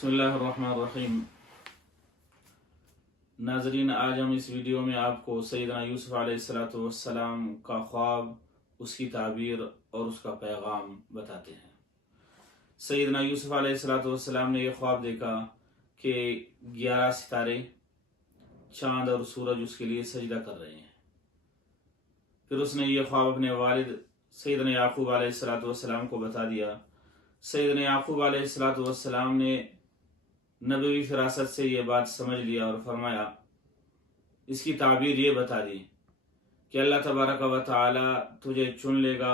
بسم اللہ الرحمن الرحیم۔ ناظرین، آج ہم اس ویڈیو میں آپ کو سیدنا یوسف علیہ السلام کا خواب، اس کی تعبیر اور اس کا پیغام بتاتے ہیں۔ سیدنا یوسف علیہ السلام نے یہ خواب دیکھا کہ 11 ستارے، چاند اور سورج اس کے لیے سجدہ کر رہے ہیں۔ پھر اس نے یہ خواب اپنے والد سیدنا یعقوب علیہ السلام کو بتا دیا۔ سیدنا یعقوب علیہ السلام نے نبوی فراست سے یہ بات سمجھ لیا اور فرمایا، اس کی تعبیر یہ بتا دی کہ اللہ تبارک و تعالی تجھے چن لے گا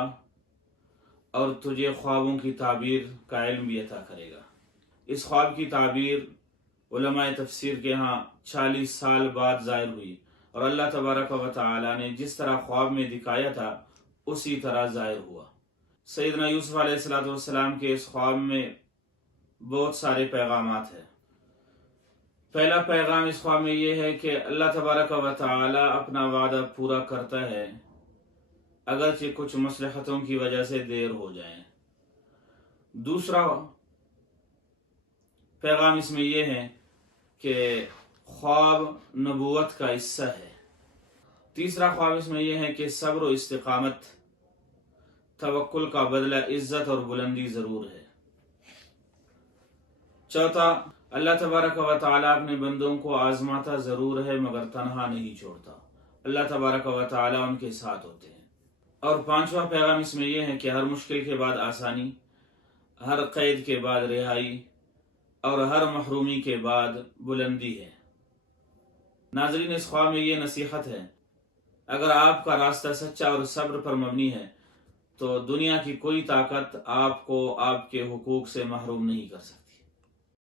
اور تجھے خوابوں کی تعبیر کا علم بھی عطا کرے گا۔ اس خواب کی تعبیر علماء تفسیر کے ہاں 40 سال بعد ظاہر ہوئی، اور اللہ تبارک و تعالی نے جس طرح خواب میں دکھایا تھا اسی طرح ظاہر ہوا۔ سیدنا یوسف علیہ السلام کے اس خواب میں بہت سارے پیغامات ہیں۔ پہلا پیغام اس خواب میں یہ ہے کہ اللہ تبارک و تعالی اپنا وعدہ پورا کرتا ہے، اگرچہ کچھ مصلحتوں کی وجہ سے دیر ہو جائے۔ دوسرا پیغام اس میں یہ ہے کہ خواب نبوت کا حصہ ہے۔ تیسرا خواب اس میں یہ ہے کہ صبر و استقامت، توکل کا بدلہ عزت اور بلندی ضرور ہے۔ چوتھا، اللہ تبارک و تعالی اپنے بندوں کو آزماتا ضرور ہے مگر تنہا نہیں چھوڑتا، اللہ تبارک و تعالی ان کے ساتھ ہوتے ہیں۔ اور پانچواں پیغام اس میں یہ ہے کہ ہر مشکل کے بعد آسانی، ہر قید کے بعد رہائی اور ہر محرومی کے بعد بلندی ہے۔ ناظرین، اس خواب میں یہ نصیحت ہے، اگر آپ کا راستہ سچا اور صبر پر مبنی ہے تو دنیا کی کوئی طاقت آپ کو آپ کے حقوق سے محروم نہیں کر سکتی۔